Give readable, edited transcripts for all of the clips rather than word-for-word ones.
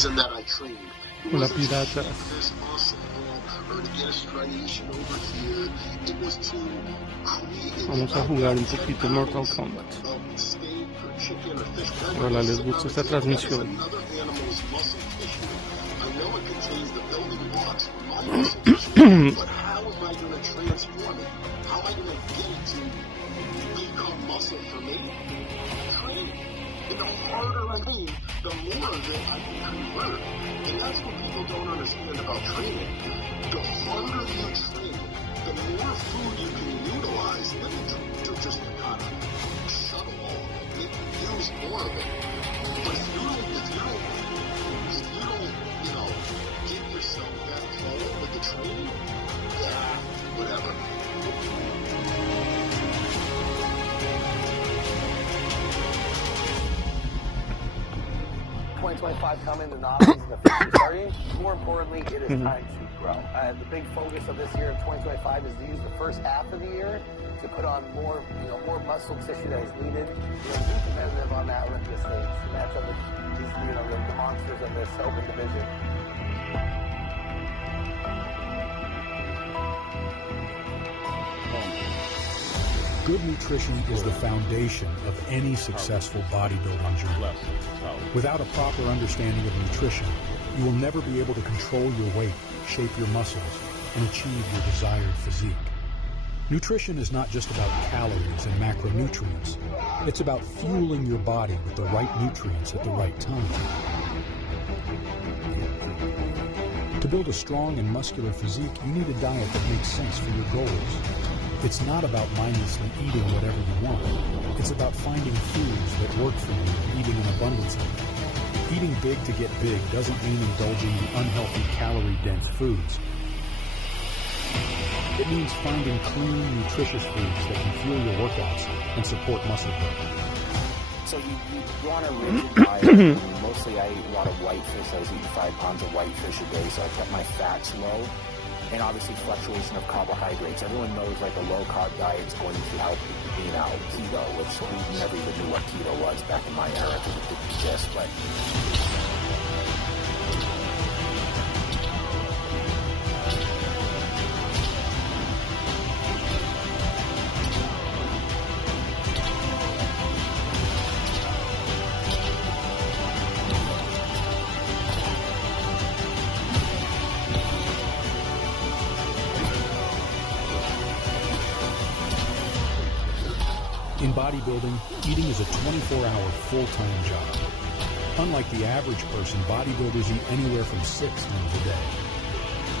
reason that I trained. It Una wasn't to pirata. shape this muscle or to get a striation over here. It was to create. Vamos a jugar un poquito Mortal Kombat. Steak or chicken or fish. Ojalá les guste esta transmisión. Another animal's muscle tissue. I know it contains the building blocks for my muscle tissue, but how am I going to transform it? How am I going to get it to become muscle for me? Training. And the harder I train, the more of it I can convert. And that's what people don't understand about training. The harder you train, the more food you can utilize, then to just kind of shut them all. Use more of it. But if you don't, get yourself back home with the training, whatever. 2025 coming, the novices and the future starting. More importantly, it is time to grow. The big focus of this year in 2025 is to use the first half of the year to put on more muscle tissue that is needed. Be competitive on that Olympia stage to match up with the monsters of this open division. Good nutrition is the foundation of any successful bodybuilding journey. Without a proper understanding of nutrition, you will never be able to control your weight, shape your muscles, and achieve your desired physique. Nutrition is not just about calories and macronutrients. It's about fueling your body with the right nutrients at the right time. To build a strong and muscular physique, you need a diet that makes sense for your goals. It's not about mindlessly eating whatever you want. It's about finding foods that work for you and eating in abundance of them. Eating big to get big doesn't mean indulging in unhealthy, calorie-dense foods. It means finding clean, nutritious foods that can fuel your workouts and support muscle growth. So you want a rigid diet. Mostly I eat a lot of whitefish. I was eating 5 pounds of whitefish a day, so I kept my fats low. And obviously fluctuation of carbohydrates. Everyone knows like a low-carb diet is going to help keto, which we never even knew what keto was back in my era because it didn't exist, but In bodybuilding, eating is a 24-hour full-time job. Unlike the average person, bodybuilders eat anywhere from 6 meals a day.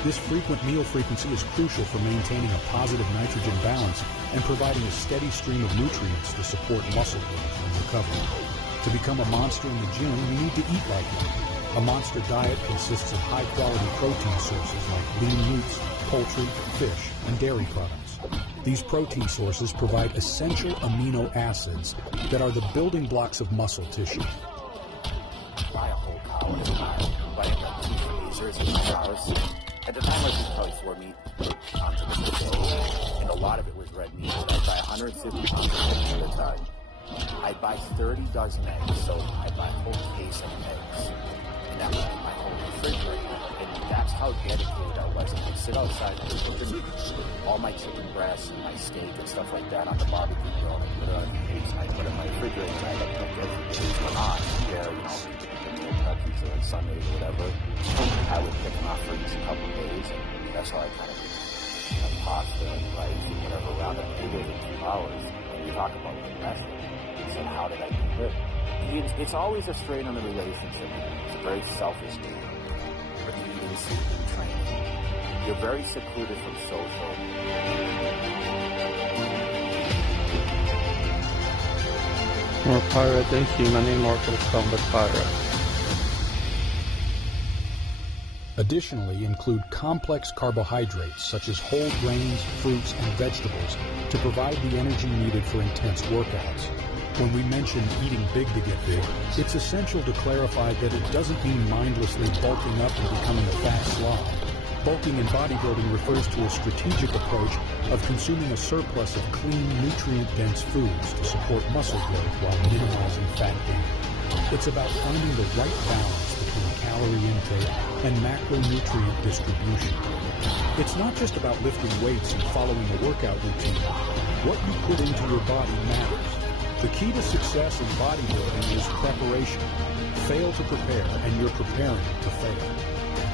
This frequent meal frequency is crucial for maintaining a positive nitrogen balance and providing a steady stream of nutrients to support muscle growth and recovery. To become a monster in the gym, you need to eat like one. A monster diet consists of high-quality protein sources like lean meats, poultry, fish, and dairy products. These protein sources provide essential amino acids that are the building blocks of muscle tissue. Buy a whole cow at a time. Buy like 2 freezers in my house. At the time I was probably 4 meat pounds of this a day, and a lot of it was red meat. I'd buy 150 pounds of red meat at a time. I'd buy 30 dozen eggs, so I'd buy a whole case of eggs. And that would be my whole refrigerator. And that's how dedicated I was. I would sit outside and cook all my chicken breasts and my steak and stuff like that on the barbecue grill. And I put it on the case and I put it in my refrigerator and I had cooked every day for on. Yeah, Kentucky's or Sundays or whatever. I would pick them off for just a couple of days, and that's how I kind of pasta and rice and whatever around it. I did it in 2 hours. And you talk about the method. So how did I do it? It's always a strain on the relationship. It's a very selfish thing. But eating, sleeping, training. You're very secluded from social. More pirate than human in Mortal Kombat pirate. Additionally, include complex carbohydrates such as whole grains, fruits, and vegetables to provide the energy needed for intense workouts. When we mention eating big to get big, it's essential to clarify that it doesn't mean mindlessly bulking up and becoming a fat slob. Bulking in bodybuilding refers to a strategic approach of consuming a surplus of clean, nutrient-dense foods to support muscle growth while minimizing fat gain. It's about finding the right balance between calorie intake, and macronutrient distribution. It's not just about lifting weights and following a workout routine. What you put into your body matters. The key to success in bodybuilding is preparation. Fail to prepare, and you're preparing to fail.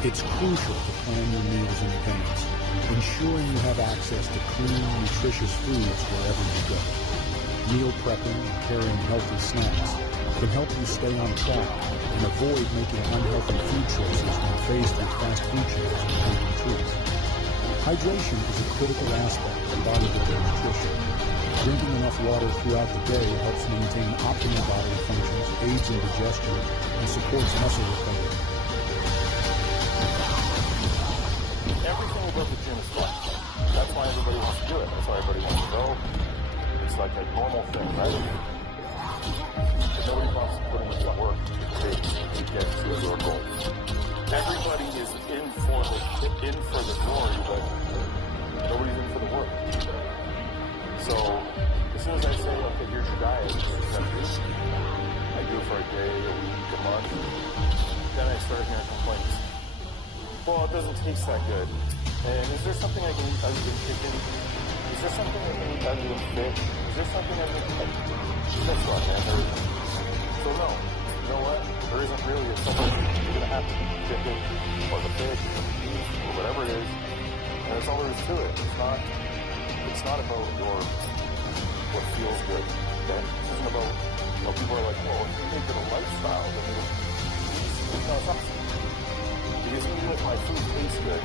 It's crucial to plan your meals in advance, ensuring you have access to clean, nutritious foods wherever you go. Meal prepping and carrying healthy snacks can help you stay on track and avoid making unhealthy food choices when faced with fast food chains and packaged treats. Hydration is a critical aspect of bodybuilding nutrition. Drinking enough water throughout the day helps maintain optimal bodily functions, aids in digestion, and supports muscle recovery. Everything about the gym is fun. That's why everybody wants to do it. That's why everybody wants to go. It's like a normal thing, right? But nobody wants to put in the work to get to your goal. Everybody is in for the glory, but nobody's in for the work. So as soon as I say, okay, here's your diet, I do it for a day, a week, a month, then I start hearing complaints. Well, it doesn't taste that good. And is there something I can eat other than chicken? Is there something I can eat other than fish? Is there something I can eat? That's right, man. There isn't. So no, you know what? There isn't really a something you're going to have to eat the chicken or the fish or the beef or whatever it is. And that's all there is to it. It's not about what feels good. Okay? This isn't about, people are like, oh, if you make it a lifestyle, then no, it's not. Because even if my food tastes good,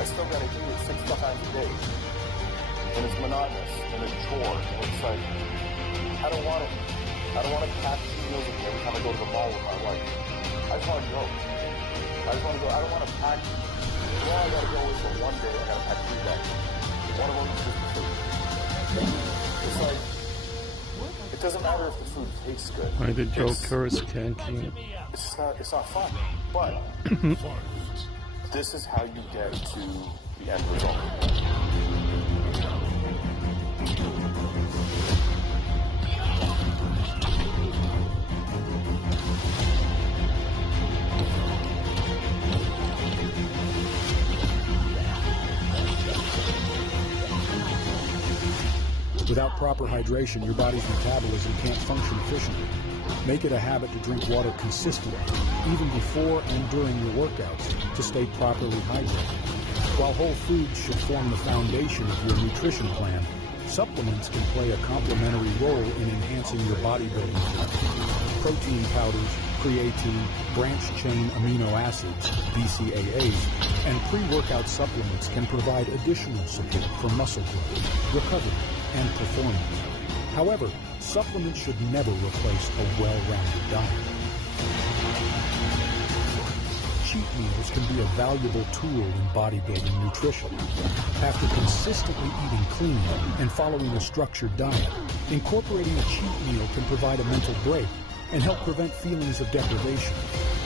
I still gotta eat it 6 times a day. And it's monotonous, and it's a chore, and it's like, I don't want it. I don't want to pack 2 meals with me every time I go to the mall with my wife. I just want to go. I don't want to pack, well, I gotta go for 1 day, I gotta pack 3 bags. One of them is just the food. It's like, it doesn't matter if the food tastes good. Like the Joker's canteen. It's not fun. But this is how you get to the end result. Without proper hydration, your body's metabolism can't function efficiently. Make it a habit to drink water consistently, even before and during your workouts, to stay properly hydrated. While whole foods should form the foundation of your nutrition plan, supplements can play a complementary role in enhancing your bodybuilding journey. Protein powders, creatine, branched-chain amino acids, BCAAs, and pre-workout supplements can provide additional support for muscle growth, recovery, and performance. However, supplements should never replace a well-rounded diet. Cheat meals can be a valuable tool in bodybuilding nutrition. After consistently eating clean and following a structured diet, incorporating a cheat meal can provide a mental break and help prevent feelings of deprivation.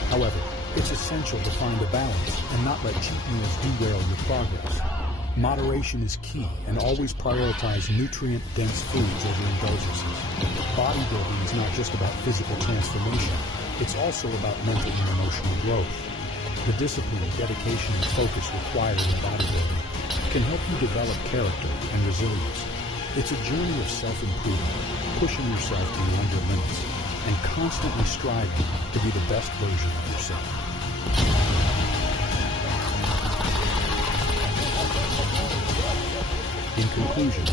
However, it's essential to find a balance and not let cheat meals derail your progress. Moderation is key, and always prioritize nutrient-dense foods over indulgences. Bodybuilding is not just about physical transformation. It's also about mental and emotional growth. The discipline, dedication, and focus required in bodybuilding can help you develop character and resilience. It's a journey of self-improvement, pushing yourself beyond your limits, and constantly striving to be the best version of yourself. In conclusion,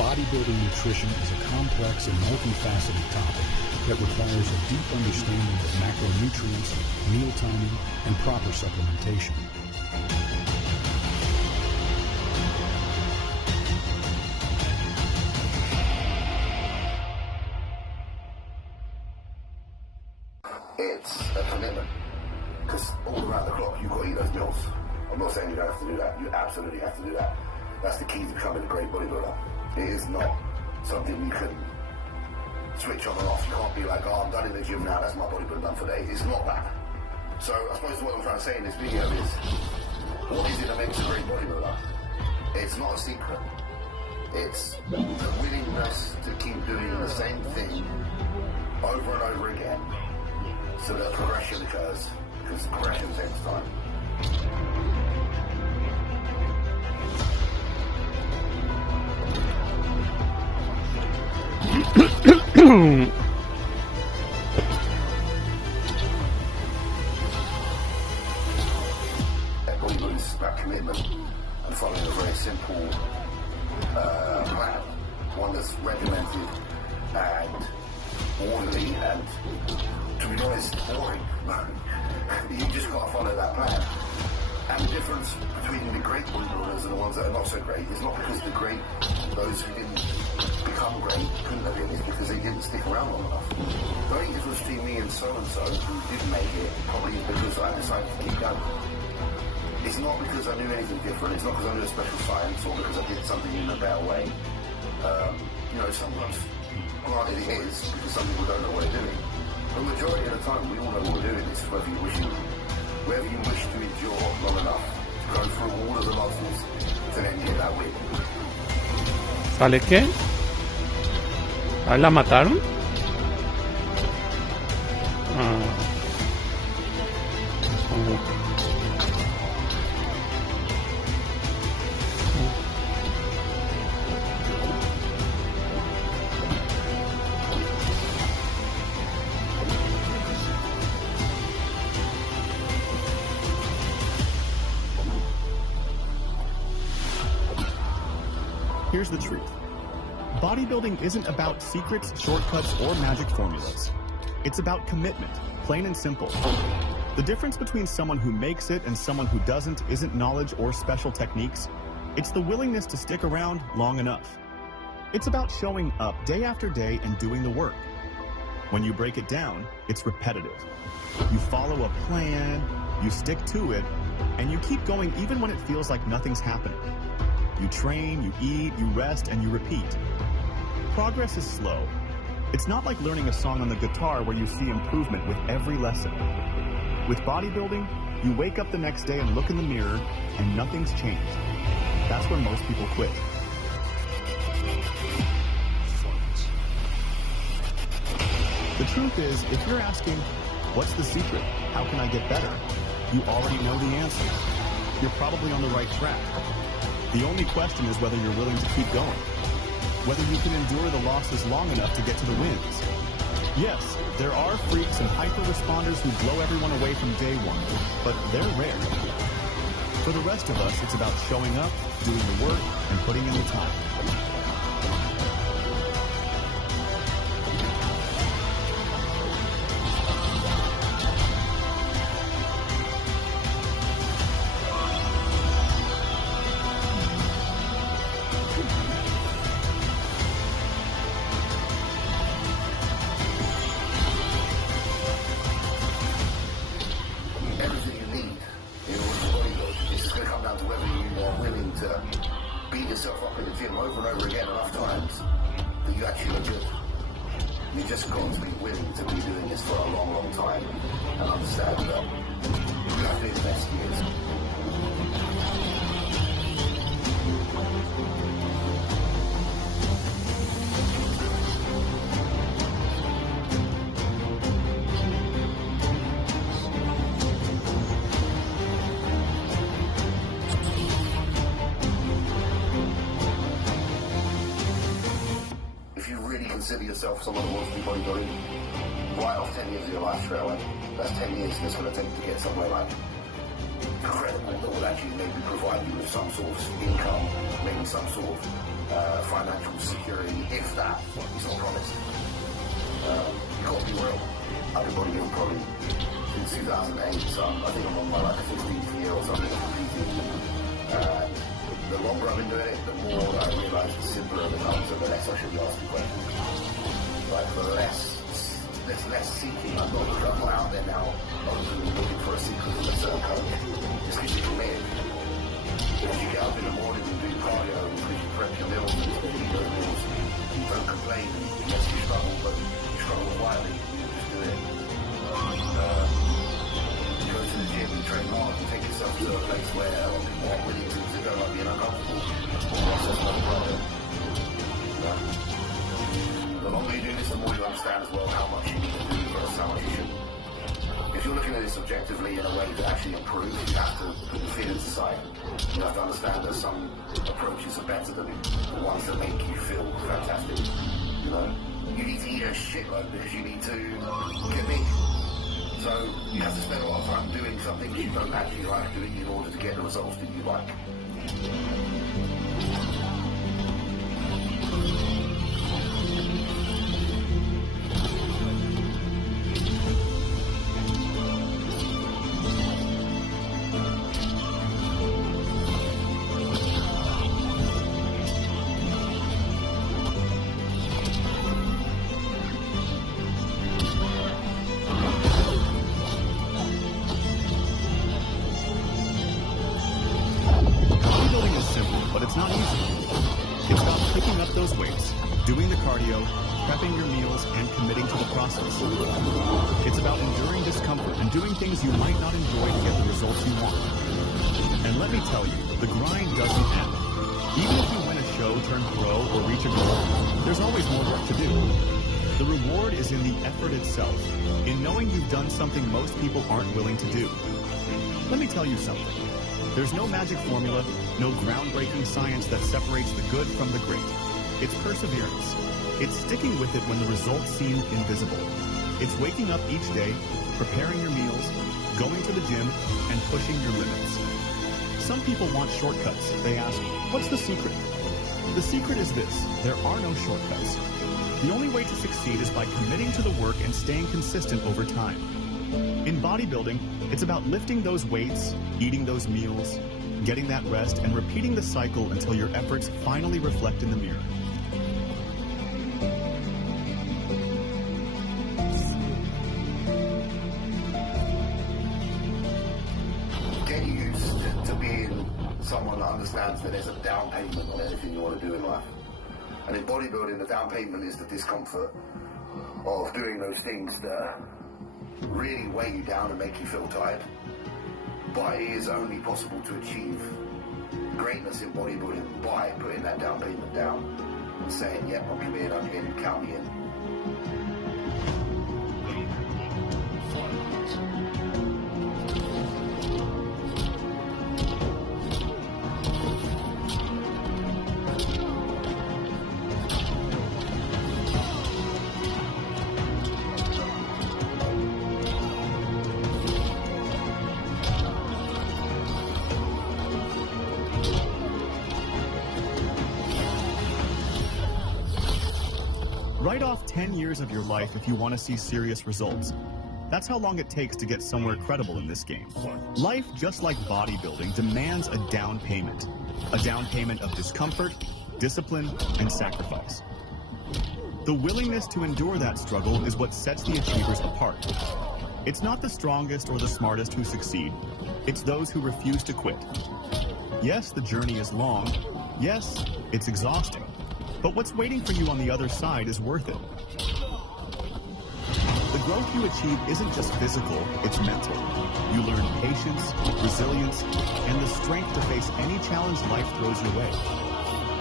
bodybuilding nutrition is a complex and multifaceted topic that requires a deep understanding of macronutrients, meal timing, and proper supplementation. It's a commitment. Because all around the clock, you've got to eat those meals. I'm not saying you don't have to do that. You absolutely have to do that. That's the key to becoming a great bodybuilder. It is not something you can switch on and off. You can't be like, oh, I'm done in the gym now, that's my bodybuilding done for the day. It's not that. So I suppose what I'm trying to say in this video is, what is it that makes a great bodybuilder? It's not a secret. It's the willingness to keep doing the same thing over and over again so that progression occurs. because progression takes time. Bodybuilding is about commitment and following a very simple plan, one that's regimented and orderly and, to be honest, boring. You just got to follow that plan. And the difference between the great bodybuilders and the ones that are not so great is not because the great, those who didn't become great, couldn't have been, it's because they didn't stick around long enough. The only difference between me and so-and-so who didn't make it probably is because I decided to keep going. It's not because I knew anything different, it's not because I knew a special science or because I did something in a better way. Sometimes, granted it is, because some people don't know what they're doing. But the majority of the time, we all know what we're doing. It's whether you wish to endure long enough to go through all of the muscles to then get that win. ¿Sale qué? ¿Ah, la mataron? Ah. Here's the truth. Bodybuilding isn't about secrets, shortcuts, or magic formulas. It's about commitment, plain and simple. The difference between someone who makes it and someone who doesn't isn't knowledge or special techniques. It's the willingness to stick around long enough. It's about showing up day after day and doing the work. When you break it down, it's repetitive. You follow a plan, you stick to it, and you keep going even when it feels like nothing's happening. You train, you eat, you rest, and you repeat. Progress is slow. It's not like learning a song on the guitar where you see improvement with every lesson. With bodybuilding, you wake up the next day and look in the mirror, and nothing's changed. That's when most people quit. The truth is, if you're asking, what's the secret? How can I get better? You already know the answer. You're probably on the right track. The only question is whether you're willing to keep going. Whether you can endure the losses long enough to get to the wins. Yes, there are freaks and hyper-responders who blow everyone away from day one, but they're rare. For the rest of us, it's about showing up, doing the work, and putting in the time. Yourself up in the gym over and over again enough times that you actually look good. You just got to be willing to be doing this for a long, long time and understand that you have to invest years. Consider yourself someone who wants to be bodybuilding right off 10 years of your life straight away. That's 10 years that's going to take to get somewhere like incredible that will actually maybe provide you with some sort of income, maybe some sort of financial security, if that is not promised. You've got to be real. I've been bodybuilding probably since 2008, so I think I'm on my 15th year or something. The longer I've been doing it, the more I realise the simpler it becomes and the less I should be asking questions. Like the less seeking. I'm not out there now looking for a secret from a certain coach. Just because you're committed. If you get up in the morning and do cardio and you prep your meals and eat those meals, you don't complain unless you struggle, but you struggle quietly, you just do it. You go to the gym, you train hard, you take yourself to a place where a lot of people aren't willing to don't like being uncomfortable. That's just not a problem. The longer you do this, the more you understand as well how much you need to do versus how much you shouldn't. If you're looking at this objectively in a way that actually improves, you have to put the feelings aside. You have to understand that some approaches are better than the ones that make you feel fantastic. You know, you need to eat a shitload because you need to get big. So you have to spend a lot of time doing something you don't actually like doing in order to get the results that you like. It's not easy. It's about picking up those weights, doing the cardio, prepping your meals, and committing to the process. It's about enduring discomfort and doing things you might not enjoy to get the results you want. And let me tell you, the grind doesn't end. Even if you win a show, turn pro, or reach a goal, there's always more work to do. The reward is in the effort itself, in knowing you've done something most people aren't willing to do. Let me tell you something. There's no magic formula, no groundbreaking science that separates the good from the great. It's perseverance. It's sticking with it when the results seem invisible. It's waking up each day, preparing your meals, going to the gym, and pushing your limits. Some people want shortcuts. They ask, what's the secret? The secret is this: there are no shortcuts. The only way to succeed is by committing to the work and staying consistent over time. In bodybuilding, it's about lifting those weights, eating those meals, getting that rest, and repeating the cycle until your efforts finally reflect in the mirror. Get used to being someone that understands that there's a down payment on anything you want to do in life. And in bodybuilding, the down payment is the discomfort of doing those things that really weigh you down and make you feel tired. But it is only possible to achieve greatness in bodybuilding by putting that down payment down and saying, yep, I'm committed, I'm in, count me in. Write off 10 years of your life if you want to see serious results. That's how long it takes to get somewhere credible in this game. Life, just like bodybuilding, demands a down payment. A down payment of discomfort, discipline, and sacrifice. The willingness to endure that struggle is what sets the achievers apart. It's not the strongest or the smartest who succeed. It's those who refuse to quit. Yes, the journey is long. Yes, it's exhausting. But what's waiting for you on the other side is worth it. The growth you achieve isn't just physical, it's mental. You learn patience, resilience, and the strength to face any challenge life throws your way.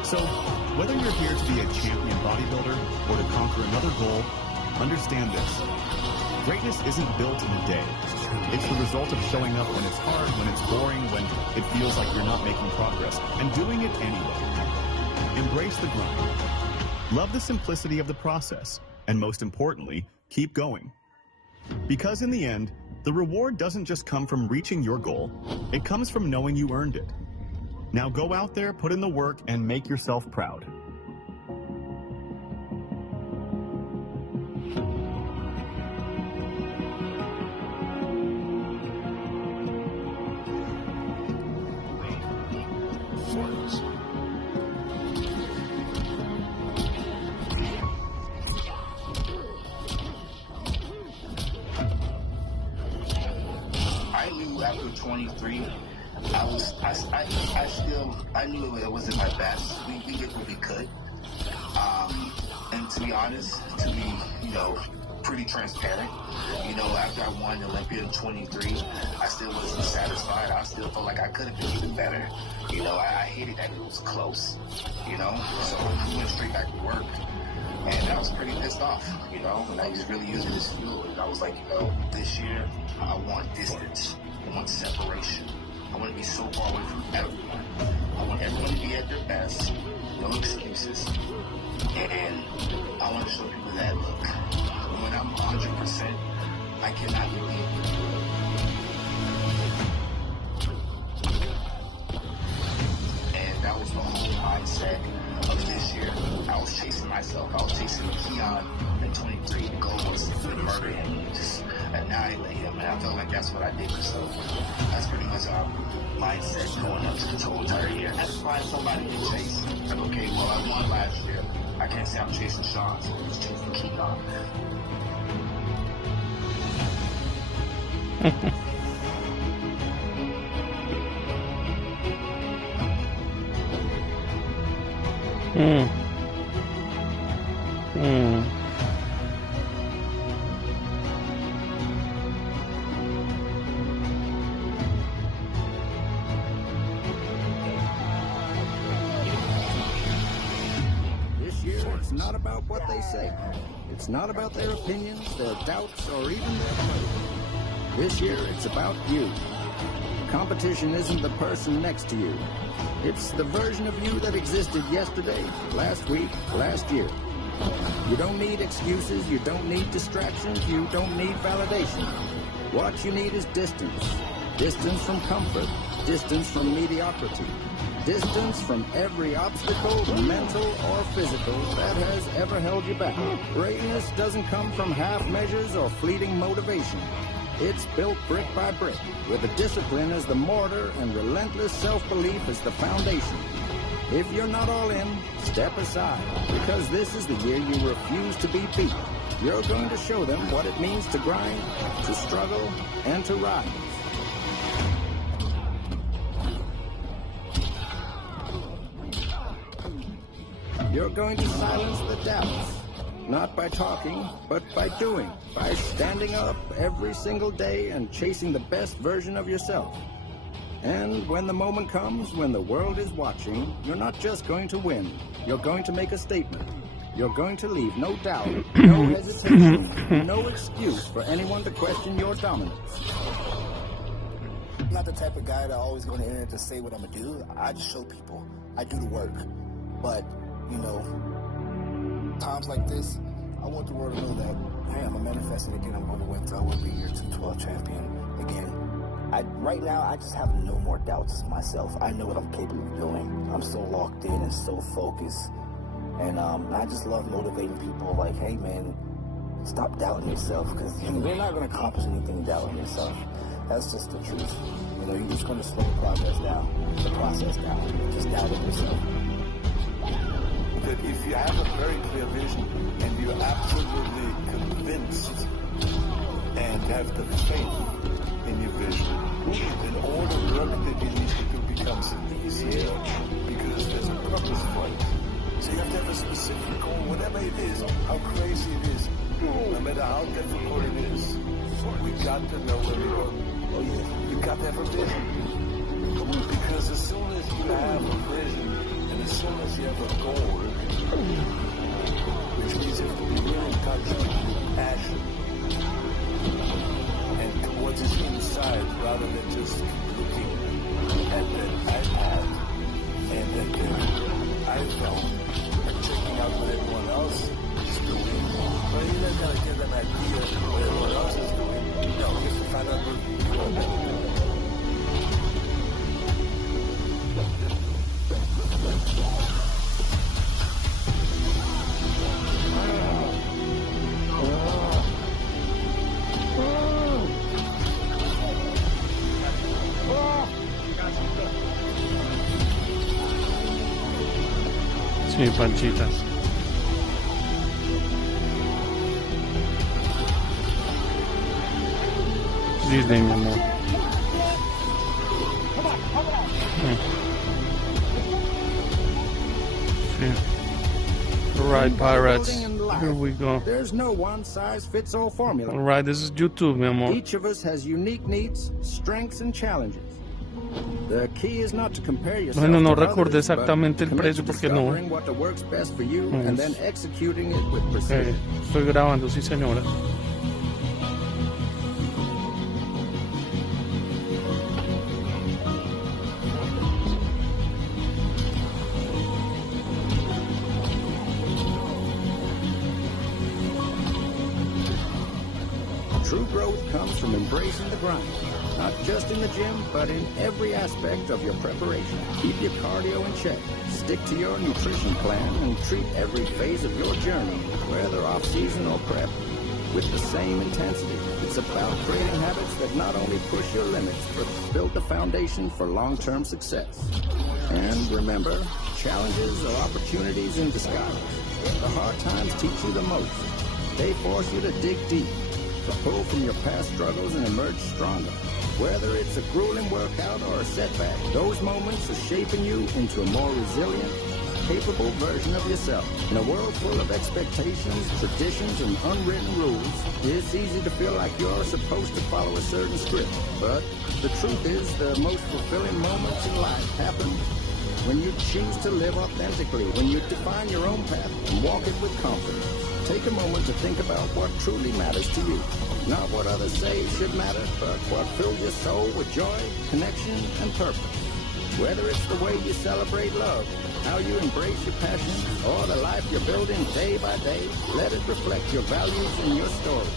So, whether you're here to be a champion bodybuilder or to conquer another goal, understand this. Greatness isn't built in a day. It's the result of showing up when it's hard, when it's boring, when it feels like you're not making progress, and doing it anyway. Embrace the grind. Love the simplicity of the process, and most importantly, keep going. Because in the end, the reward doesn't just come from reaching your goal, it comes from knowing you earned it. Now go out there, put in the work, and make yourself proud. After 23, I knew it wasn't my best. We did what we could. And to be honest, to be, pretty transparent, after I won Olympia in 23, I still wasn't satisfied. I still felt like I could have been even better. I hated that it was close, so we went straight back to work. And I was pretty pissed off, you know, and I was really using this fuel. And I was like, you know, this year, I want distance. I want separation. I want to be so far away from everyone. I want everyone to be at their best. No excuses. And I want to show people that, look, when I'm 100%, I cannot be beat. And that was the whole mindset of this year. I was chasing myself. I was chasing Keon in 23 to go and murder him and just annihilate him. And I felt like that's what I did. So that's pretty much our mindset going up to this whole entire year. I just find somebody to chase. Like, okay, well, I won last year. I can't say I'm chasing Sean, so I'm just chasing Keon. This year, it's not about what they say. It's not about their opinions, their doubts, or even their faith. This year, it's about you. Competition isn't the person next to you. It's the version of you that existed yesterday, last week, last year. You don't need excuses, you don't need distractions, you don't need validation. What you need is distance. Distance from comfort, distance from mediocrity, distance from every obstacle, mental or physical, that has ever held you back. Greatness doesn't come from half measures or fleeting motivation. It's built brick by brick, with a discipline as the mortar and relentless self-belief as the foundation. If you're not all in, step aside, because this is the year you refuse to be beat. You're going to show them what it means to grind, to struggle, and to rise. You're going to silence the doubts. Not by talking, but by doing. By standing up every single day and chasing the best version of yourself. And when the moment comes, when the world is watching, you're not just going to win. You're going to make a statement. You're going to leave no doubt, no hesitation, no excuse for anyone to question your dominance. I'm not the type of guy that always go on the internet to say what I'm going to do. I just show people. I do the work. But, you know, times like this, I want the world to know that, hey, I'm manifesting again. I'm going to win. I will be your 212 champion again. Right now, I just have no more doubts myself. I know what I'm capable of doing. I'm so locked in and so focused. And I just love motivating people like, hey, man, stop doubting yourself, because you're not going to accomplish anything doubting yourself. That's just the truth. You know, you're just going to slow the process down. Just doubting yourself. That if you have a very clear vision and you're absolutely convinced and have the faith in your vision, then all the work that you need to do becomes easier because there's a purpose for it. So you have to have a specific goal, whatever it is, how crazy it is, no matter how difficult it is. We got to know where we're going. Oh yeah, you got to have a vision. Because as soon as you have a vision, and as soon as you have a goal, which means you have to be really in touch with passion and what is inside rather than just looking at that iPad and at the iPhone and checking out what everyone else is doing. Well, you're not going to give them an idea of what everyone else is doing. No, you have to find out what you're doing. Sí, panchitas. Disney, mi amor. Sí. Alright, pirates. Here we go. There's no one-size-fits-all formula. Alright, this is YouTube, mi amor. Each of us has unique needs, strengths, and challenges. The key is not to compare yourself Bueno, no to recordé others, but exactamente el commit precio to porque no. discovering what works best for you and then executing it with precision. Estoy grabando, sí señora. True growth comes from embracing the grind, not just in the gym, but in every aspect of your preparation. Keep your cardio in check, stick to your nutrition plan, and treat every phase of your journey, whether off-season or prep, with the same intensity. It's about creating habits that not only push your limits, but build the foundation for long-term success. And remember, challenges are opportunities in disguise. The hard times teach you the most. They force you to dig deep, to pull from your past struggles and emerge stronger. Whether it's a grueling workout or a setback, those moments are shaping you into a more resilient, capable version of yourself. In a world full of expectations, traditions, and unwritten rules, it's easy to feel like you're supposed to follow a certain script. But the truth is, the most fulfilling moments in life happen when you choose to live authentically, when you define your own path and walk it with confidence. Take a moment to think about what truly matters to you. Not what others say should matter, but what fills your soul with joy, connection, and purpose. Whether it's the way you celebrate love, how you embrace your passions, or the life you're building day by day, let it reflect your values and your story.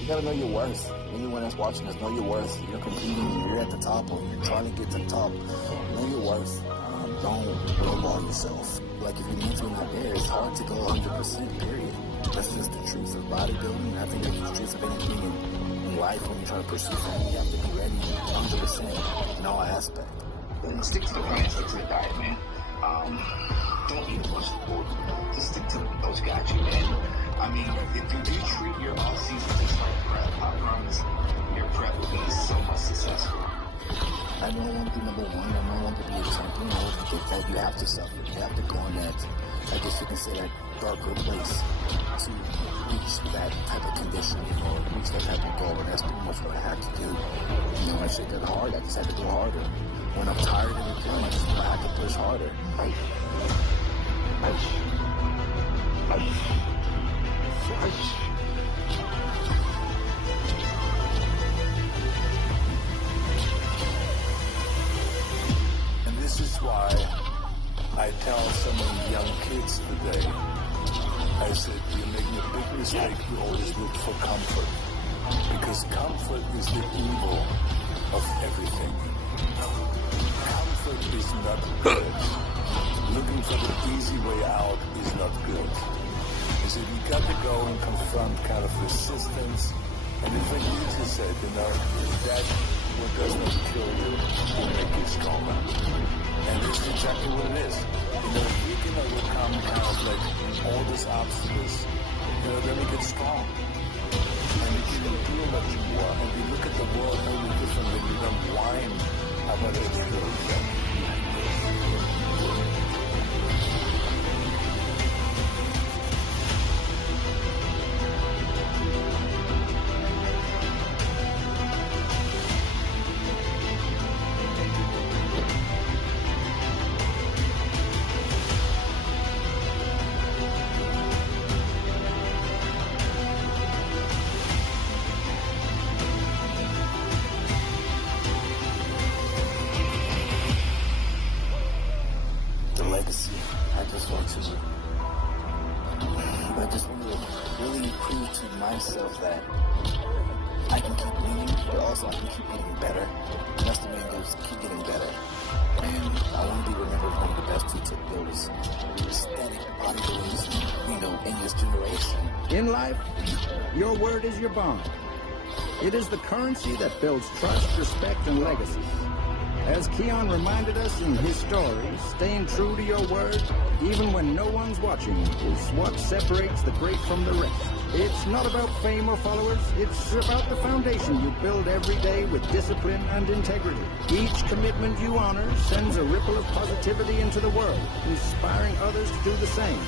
You gotta know your worth. Anyone that's watching us, know your worth. You're competing, you're at the top, or you're trying to get to the top. Know your worth. Don't lowball yourself. Like, if you're mentally not there, it's hard to go 100%, period. That's just the truth of bodybuilding. I think that's the truth of anything in life. When you're trying to pursue something, you have to be ready 100% in all aspects. Stick to the plan, stick to the diet, man. Don't eat a bunch of food. Just stick to those got you, man. I mean, if you do treat your off-season just like prep, I promise your prep will be so much successful. I don't want to be number one. I don't want to be a champion. I want to get that. You have to suffer. You have to go in that, I guess you can say, that darker place to reach that type of condition, reach that type of goal. And that's pretty much what I had to do. I should get hard. I just had to go harder. When I'm tired of the gym, I have to push harder. And this is why I tell so many young kids today, I said, you're making a big mistake, you always look for comfort. Because comfort is the evil of everything. Comfort is not good. Looking for the easy way out is not good. So you got to go and confront kind of resistance. And it's like Nietzsche said, that what does not kill you will make you stronger. And this is exactly what it is. If we can overcome kind of like all these obstacles, then we get strong. And if you can do what you want, and you look at the world totally differently, you don't whine about it really good. I just want to really prove to myself that I can keep winning, but also I can keep getting better. And that's the main goal, is keep getting better. And I want to be remembered as one of the best two-tip builders, aesthetic bodybuilders, in this generation. In life, your word is your bond. It is the currency that builds trust, respect, and legacy. As Keon reminded us in his story, staying true to your word, even when no one's watching, is what separates the great from the rest. It's not about fame or followers, it's about the foundation you build every day with discipline and integrity. Each commitment you honor sends a ripple of positivity into the world, inspiring others to do the same.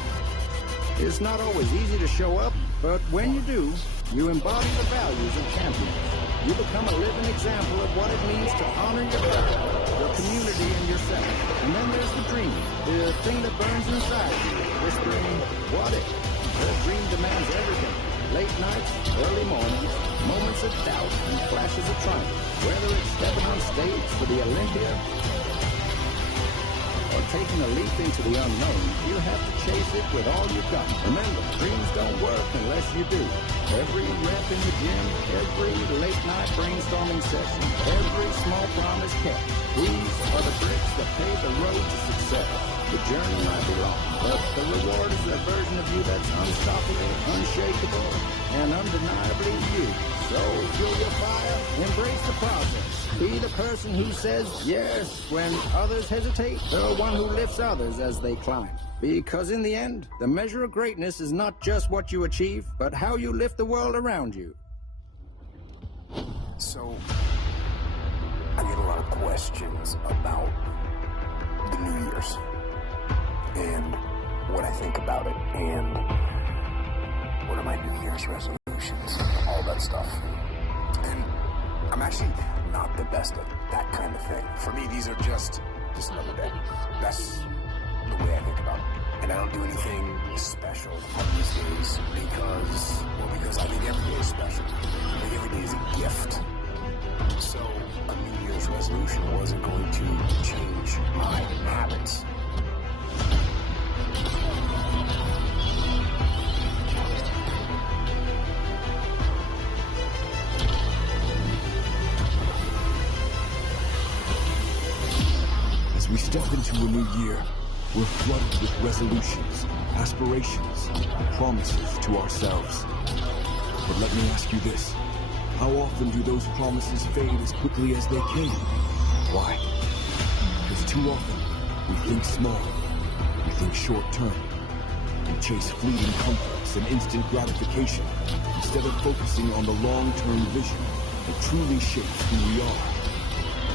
It's not always easy to show up, but when you do, you embody the values of champions. You become a living example of what it means to honor your craft, your community, and yourself. And then there's the dream, the thing that burns inside you, whispering, what if? Your dream demands everything. Late nights, early mornings, moments of doubt, and flashes of triumph. Whether it's stepping on stage for the Olympia or taking a leap into the unknown, you have to chase it with all you've got. Remember, dreams don't work unless you do. Every rep in the gym, every late night brainstorming session, every small promise kept. These are the bricks that pave the road to success. The journey might be long, but the reward is a version of you that's unstoppable, unshakable, and undeniably you. So fuel your fire, embrace the process. Be the person who says yes when others hesitate, the one who lifts others as they climb. Because in the end, the measure of greatness is not just what you achieve, but how you lift the world around you. So, I get a lot of questions about the New Year's and what I think about it and what are my New Year's resolutions, all that stuff. And I'm actually not the best at that kind of thing. For me, these are just another day. That's the way I think about it. And I don't do anything special on these days because I think every day is special. I think every day is a gift. So a New Year's resolution wasn't going to change my habits. As we step into a new year, we're flooded with resolutions, aspirations, promises to ourselves. But let me ask you this. How often do those promises fade as quickly as they came? Why? Because too often, we think small, we think short-term, we chase fleeting comforts and instant gratification instead of focusing on the long-term vision that truly shapes who we are.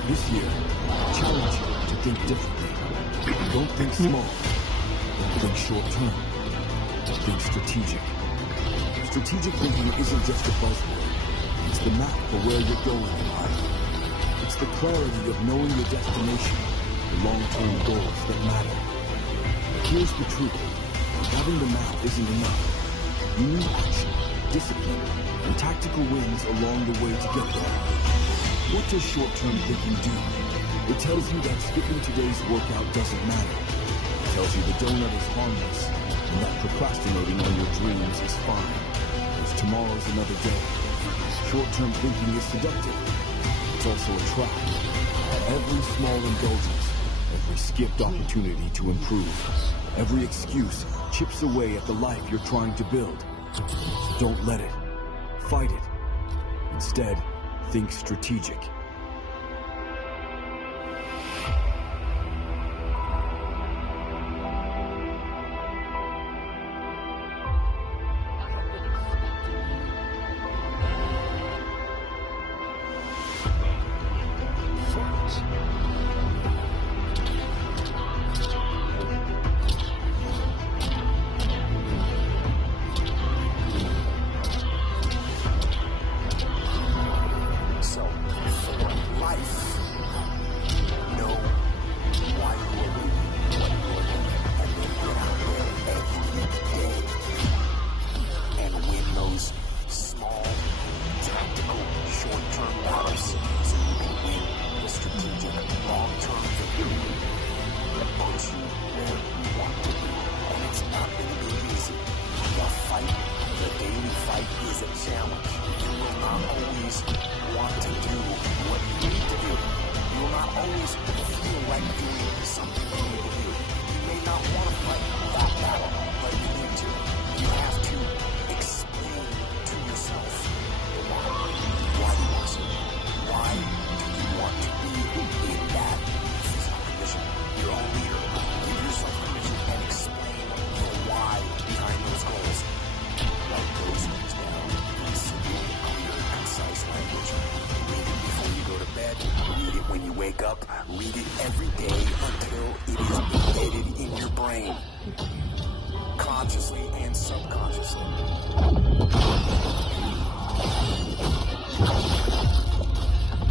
This year, I challenge you to think differently. Don't think small, don't think short-term, think strategic. Strategic thinking isn't just a buzzword. It's the map for where you're going in life. It's the clarity of knowing your destination, the long-term goals that matter. But here's the truth. Having the map isn't enough. You need action, discipline, and tactical wins along the way to get there. What does short-term thinking do? It tells you that skipping today's workout doesn't matter. It tells you the donut is harmless, and that procrastinating on your dreams is fine. Because tomorrow's another day. Short-term thinking is seductive. It's also a trap. Every small indulgence, every skipped opportunity to improve, every excuse chips away at the life you're trying to build. So don't let it. Fight it. Instead, think strategic. consciously and subconsciously.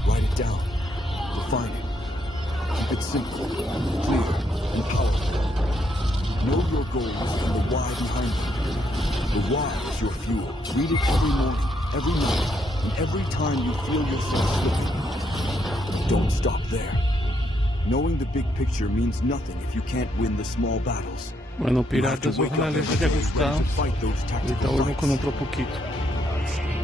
Write it down. Define it. Keep it simple, clear, and powerful. Know your goals and the why behind them. The why is your fuel. Read it every morning, every night, and every time you feel yourself slipping. Don't stop there. Knowing the big picture means nothing if you can't win the small battles. Bueno, You have to piratas, wake ojalá up les every haya day ready gustado. to fight those Ahorita tactical vuelvo con fights. otro poquito.